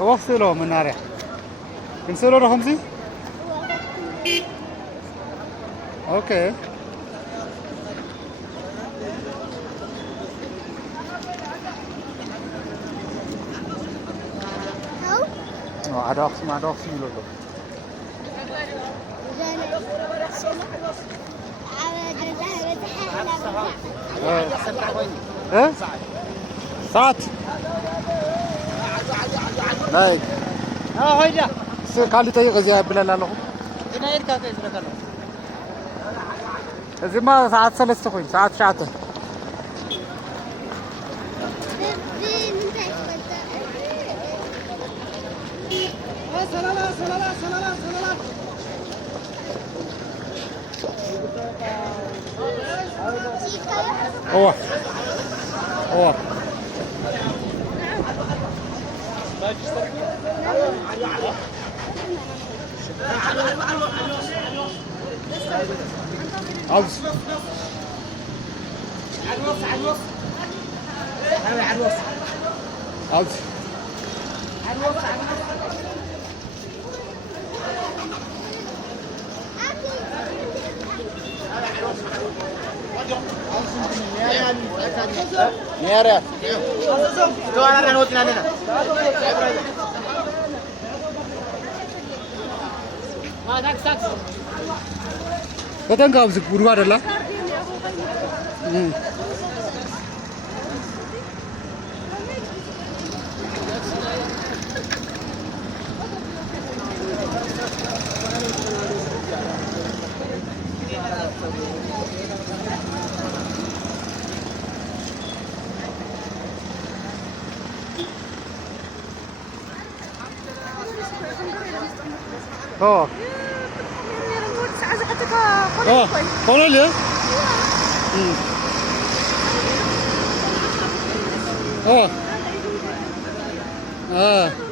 وفصلوا من ناري كنسلوا له خمسي اوكي ada oksi dulu. Saat. Baik. هيدا Sekali tadi kerja bila lalu. جناير كافي زرقنا زما ساعات ثلاث تقوين ساعات شعته. هو عاوز عاوز نيارة تو أنا نوت نانينا ما داك ساكس Kau tak buru adalah. Oh. Oh, kolay ya? Oh. Ah.